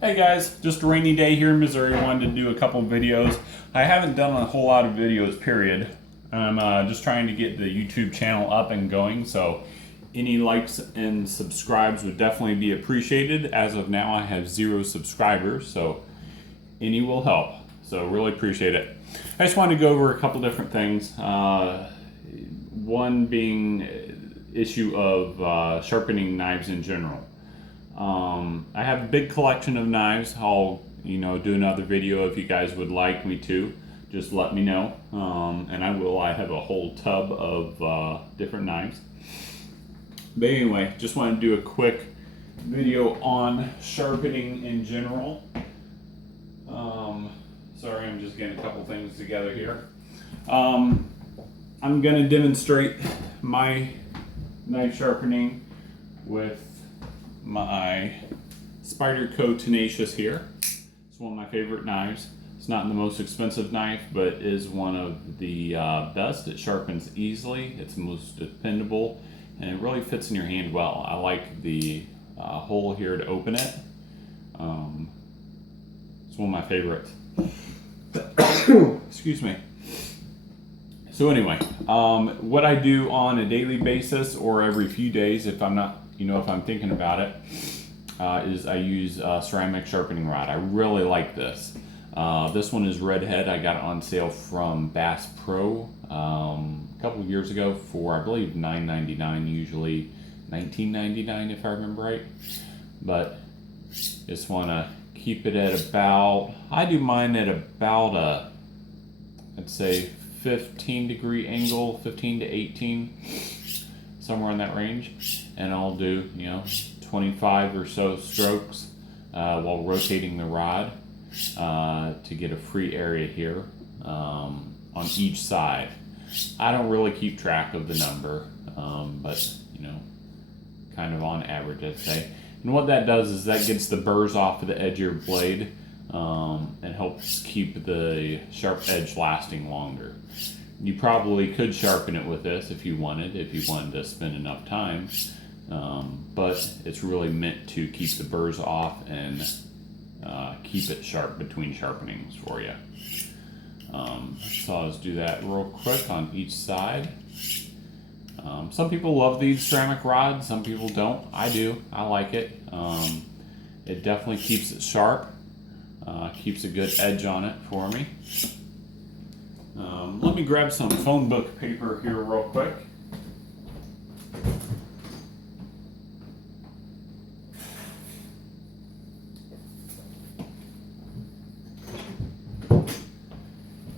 Hey guys, just a rainy day here in Missouri. Wanted to do a couple of videos. I haven't done a whole lot of videos, period. I'm just trying to get the YouTube channel up and going, so any likes and subscribes would definitely be appreciated. As of now, I have 0 subscribers, so any will help. So really appreciate it. I just wanted to go over a couple different things. One being issue of sharpening knives in general. I have a big collection of knives. I'll, do another video if you guys would like me to. Just let me know, and I will. I have a whole tub of different knives. But anyway, just want to do a quick video on sharpening in general. Sorry, I'm just getting a couple things together here. I'm going to demonstrate my knife sharpening with my Spyderco Tenacious here. It's one of my favorite knives. It's not the most expensive knife, but is one of the best. It sharpens easily, it's most dependable, and it really fits in your hand well. I like the hole here to open it. It's one of my favorites. Excuse me. So anyway, what I do on a daily basis or every few days, if I'm not, if I'm thinking about it, is I use a ceramic sharpening rod. I really like this. This one is redhead. I got it on sale from Bass Pro a couple of years ago for, I believe, $9.99, usually $19.99 if I remember right. But just want to keep it at about, I do mine at about a, I'd say 15-degree angle, 15 to 18, somewhere in that range. And I'll do, 25 or so strokes while rotating the rod to get a free area here on each side. I don't really keep track of the number, but kind of on average, I'd say. And what that does is that gets the burrs off of the edge of your blade and helps keep the sharp edge lasting longer. You probably could sharpen it with this if you wanted to spend enough time, but it's really meant to keep the burrs off and keep it sharp between sharpenings for you. So I'll just do that real quick on each side. Some people love these ceramic rods, some people don't. I do. I like it. It definitely keeps it sharp, keeps a good edge on it for me. Let me grab some phone book paper here real quick.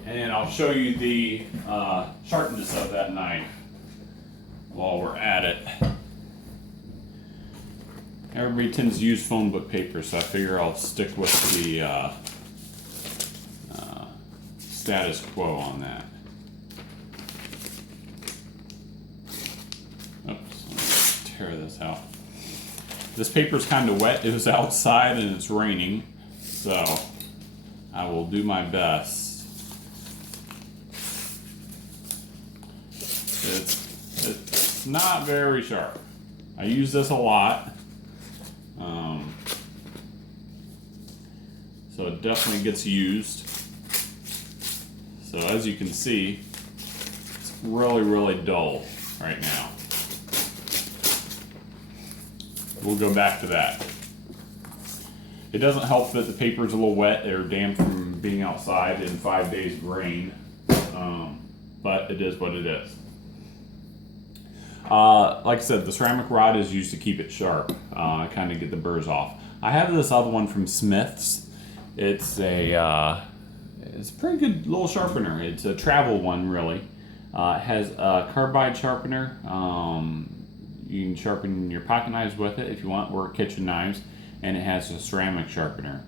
And I'll show you the sharpness of that knife while we're at it. Everybody tends to use phone book paper, so I figure I'll stick with the status quo on that. Oops, let me tear this out. This paper's kind of wet. It was outside and it's raining, so I will do my best. It's not very sharp. I use this a lot, so it definitely gets used. So as you can see, it's really, really dull right now. We'll go back to that. It doesn't help that the paper's a little wet or damp from being outside in 5 days of rain, but it is what it is. Like I said, the ceramic rod is used to keep it sharp, kind of get the burrs off. I have this other one from Smith's. It's a pretty good little sharpener. It's a travel one, really. It has a carbide sharpener. You can sharpen your pocket knives with it if you want, or kitchen knives. And it has a ceramic sharpener,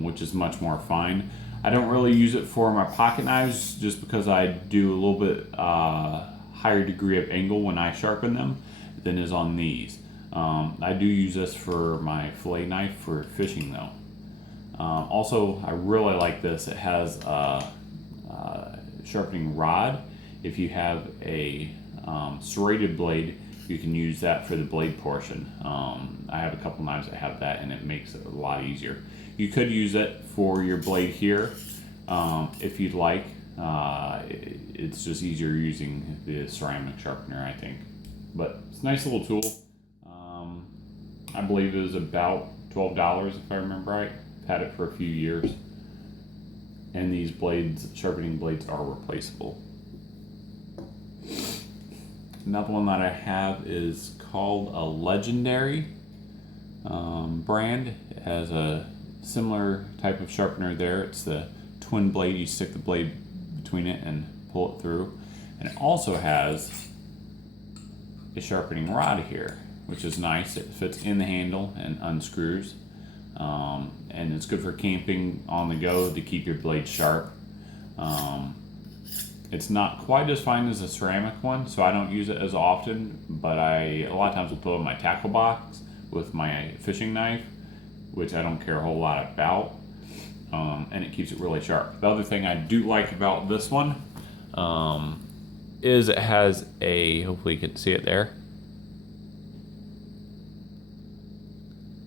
which is much more fine. I don't really use it for my pocket knives just because I do a little bit higher degree of angle when I sharpen them than is on these. I do use this for my fillet knife for fishing though. Also, I really like this. It has a sharpening rod. If you have a serrated blade, you can use that for the blade portion. I have a couple knives that have that, and it makes it a lot easier. You could use it for your blade here if you'd like. It's just easier using the ceramic sharpener, I think. But it's a nice little tool. I believe it was about $12 if I remember right. I've had it for a few years. And these blades, sharpening blades, are replaceable. Another one that I have is called a Legendary brand. It has a similar type of sharpener there. It's the twin blade. You stick the blade between it and pull it through. And it also has a sharpening rod here, which is nice. It fits in the handle and unscrews. And it's good for camping on the go to keep your blade sharp. It's not quite as fine as a ceramic one, so I don't use it as often, but a lot of times will put it in my tackle box with my fishing knife, which I don't care a whole lot about, and it keeps it really sharp. The other thing I do like about this one is it has hopefully you can see it there,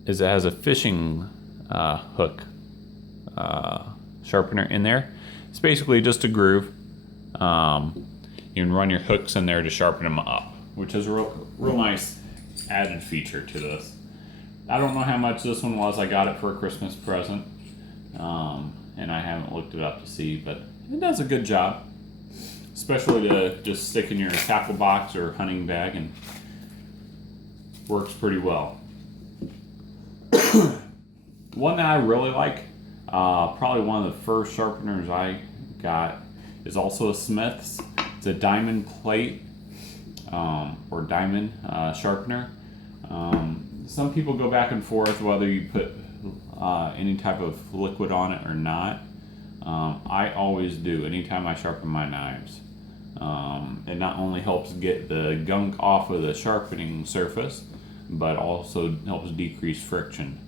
is it has a fishing hook sharpener in there. It's basically just a groove. You can run your hooks in there to sharpen them up, which is a real nice added feature to this. I don't know how much this one was. I got it for a Christmas present, and I haven't looked it up to see, but it does a good job, especially to just stick in your tackle box or hunting bag, and works pretty well. One that I really like, probably one of the first sharpeners I got, is also a Smith's. It's a diamond plate or diamond sharpener. Some people go back and forth whether you put any type of liquid on it or not. I always do anytime I sharpen my knives. It not only helps get the gunk off of the sharpening surface, but also helps decrease friction.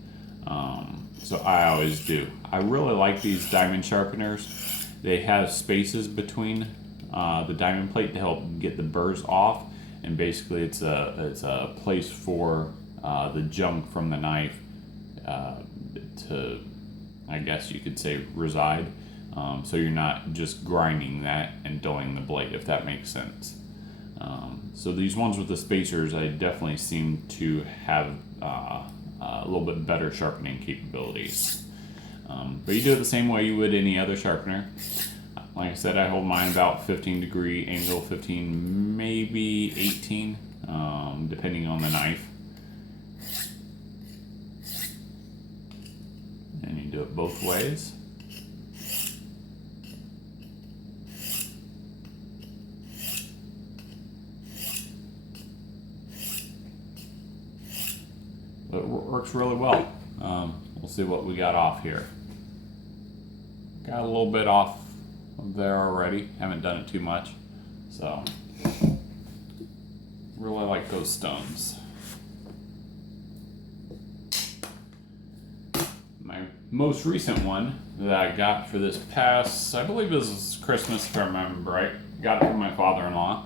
So I always do. I really like these diamond sharpeners. They have spaces between the diamond plate to help get the burrs off, and basically it's a place for the junk from the knife to, I guess you could say, reside. So you're not just grinding that and dulling the blade, if that makes sense. So these ones with the spacers, I definitely seem to have a little bit better sharpening capabilities. But you do it the same way you would any other sharpener. Like I said, I hold mine about 15-degree angle, 15, maybe 18, depending on the knife. And you do it both ways. But it works really well. We'll see what we got off here. Got a little bit off there already. Haven't done it too much. So, really like those stones. My most recent one that I got for this past, I believe this was Christmas if I remember right, got it from my father-in-law,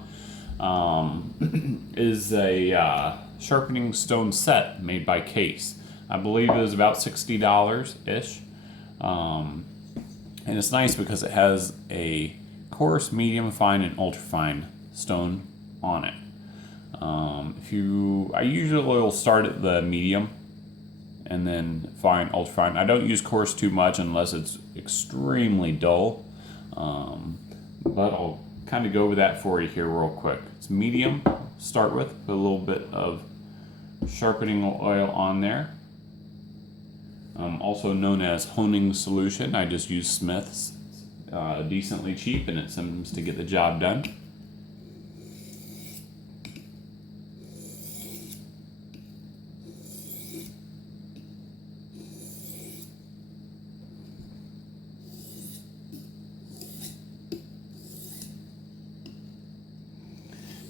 is a sharpening stone set made by Case. I believe it was about $60-ish. And it's nice because it has a coarse, medium, fine, and ultrafine stone on it. I usually will start at the medium and then fine, ultrafine. I don't use coarse too much unless it's extremely dull. But I'll kind of go over that for you here real quick. It's medium, start with, put a little bit of sharpening oil on there. Also known as honing solution. I just use Smith's. Decently cheap, and it seems to get the job done.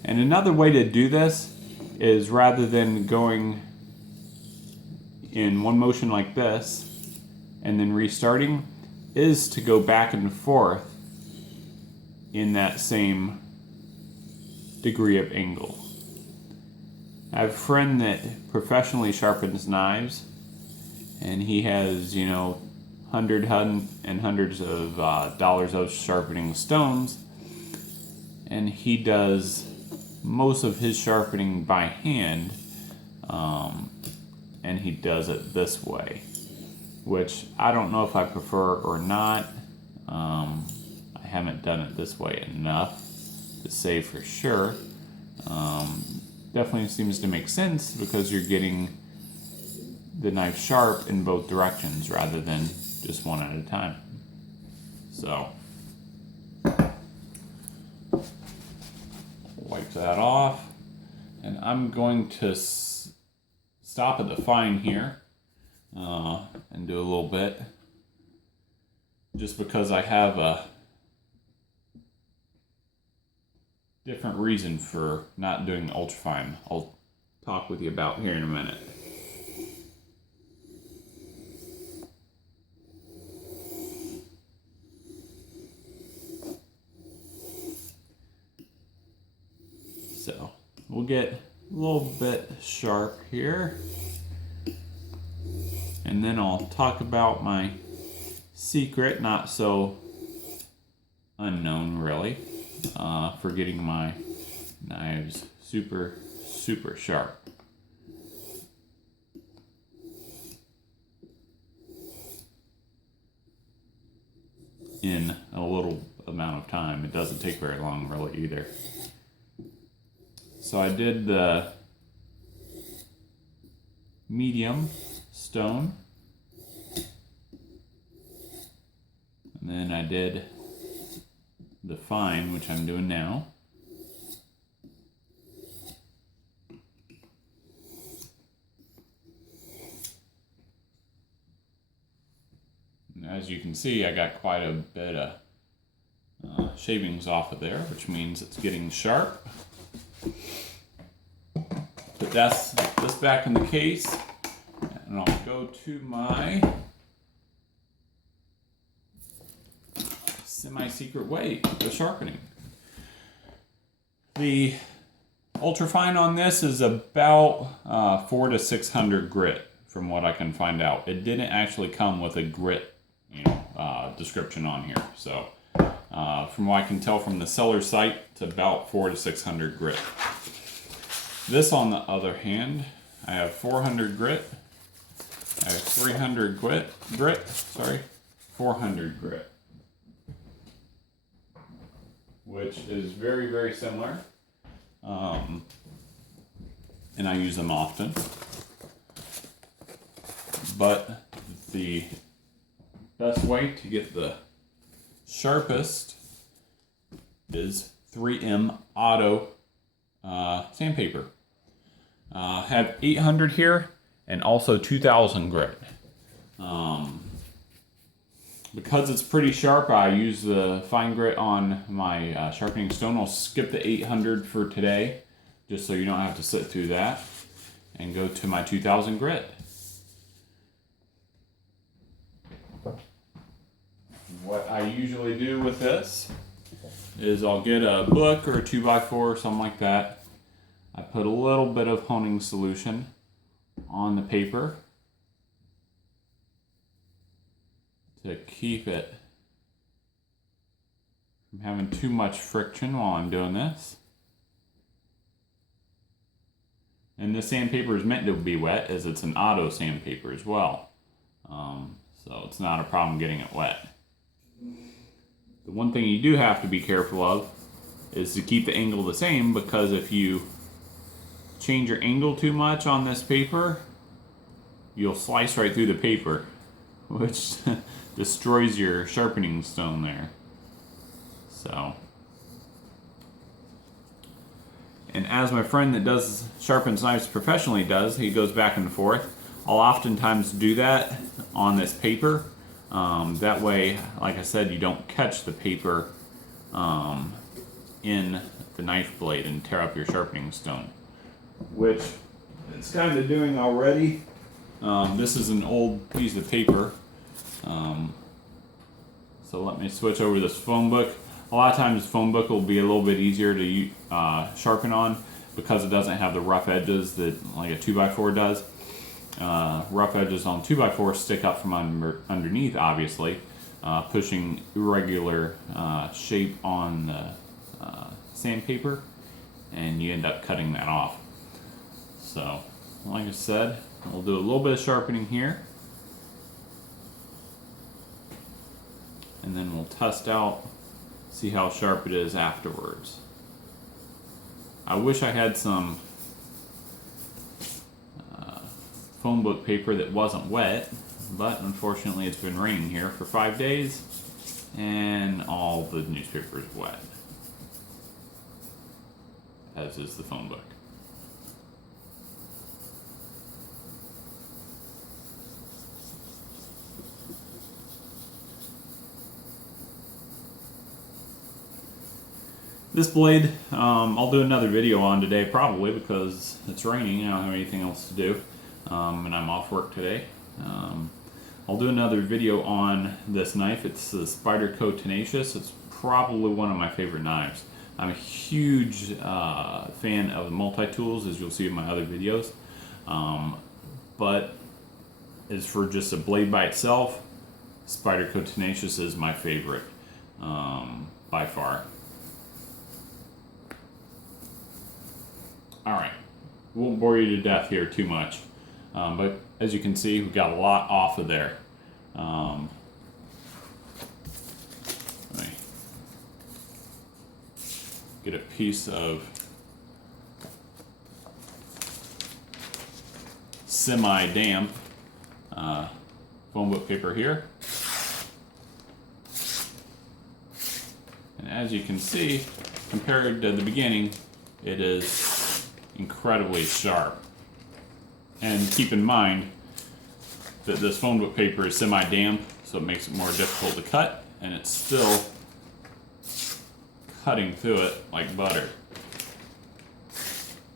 And another way to do this is, rather than going in one motion like this and then restarting, is to go back and forth in that same degree of angle. I have a friend that professionally sharpens knives, and he has, hundreds of dollars of sharpening stones, and he does most of his sharpening by hand, and he does it this way, which I don't know if I prefer or not. I haven't done it this way enough to say for sure. Definitely seems to make sense because you're getting the knife sharp in both directions rather than just one at a time. So, wipe that off, and I'm going to stop at the fine here and do a little bit, just because I have a different reason for not doing ultrafine. I'll talk with you about here in a minute. So we'll get a little bit sharp here, and then I'll talk about my secret, not so unknown really, for getting my knives super sharp. In a little amount of time. It doesn't take very long really either. So I did the medium stone, and then I did the fine, which I'm doing now. And as you can see, I got quite a bit of shavings off of there, which means it's getting sharp. Put this back in the case, and I'll go to my semi-secret way, the sharpening. The ultrafine on this is about 400 to 600 grit, from what I can find out. It didn't actually come with a grit, description on here. So, from what I can tell from the seller's site, it's about 400 to 600 grit. This, on the other hand, I have 400 grit. I have 300 grit. 400 grit. Which is very similar, and I use them often. But the best way to get the sharpest is 3M Auto sandpaper. Have 800 here and also 2000 grit. Because it's pretty sharp, I use the fine grit on my sharpening stone. I'll skip the 800 for today, just so you don't have to sit through that, and go to my 2000 grit. What I usually do with this is I'll get a book or a 2x4 or something like that. I put a little bit of honing solution on the paper to keep it from having too much friction while I'm doing this. And this sandpaper is meant to be wet, as it's an auto sandpaper as well. So it's not a problem getting it wet. The one thing you do have to be careful of is to keep the angle the same, because if you change your angle too much on this paper, you'll slice right through the paper, which destroys your sharpening stone there. So, and as my friend that sharpens knives professionally does, he goes back and forth. I'll oftentimes do that on this paper. That way, like I said, you don't catch the paper in the knife blade and tear up your sharpening stone, which it's kind of doing already. This is an old piece of paper. So let me switch over this phone book. A lot of times phone book will be a little bit easier to sharpen on. because it doesn't have the rough edges that like a 2x4 does. Rough edges on 2x4 stick up from underneath, obviously, pushing irregular shape on the sandpaper, and you end up cutting that off. So, like I said, we'll do a little bit of sharpening here, and then we'll test out, see how sharp it is afterwards. I wish I had some phone book paper that wasn't wet, but unfortunately it's been raining here for 5 days and all the newspaper is wet, as is the phone book. This blade, I'll do another video on today probably because it's raining. I don't have anything else to do, and I'm off work today. I'll do another video on this knife. It's the Spyderco Tenacious. It's probably one of my favorite knives. I'm a huge fan of the multi-tools, as you'll see in my other videos. But as for just a blade by itself, Spyderco Tenacious is my favorite by far. Alright, won't bore you to death here too much, but as you can see, we got a lot off of there. Let me get a piece of semi-damp phone book paper here. And as you can see, compared to the beginning, it is incredibly sharp. And keep in mind that this phone book paper is semi-damp, so it makes it more difficult to cut, and it's still cutting through it like butter.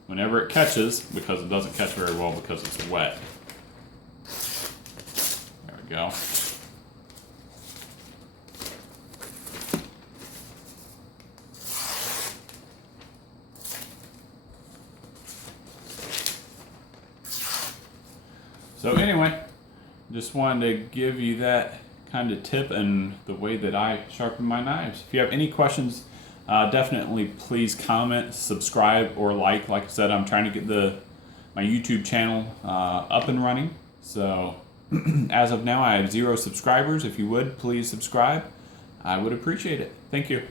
Whenever it catches, because it doesn't catch very well because it's wet. There we go. So anyway, just wanted to give you that kind of tip and the way that I sharpen my knives. If you have any questions, definitely please comment, subscribe, or like. Like I said, I'm trying to get my YouTube channel up and running. So as of now, I have 0 subscribers. If you would, please subscribe. I would appreciate it. Thank you.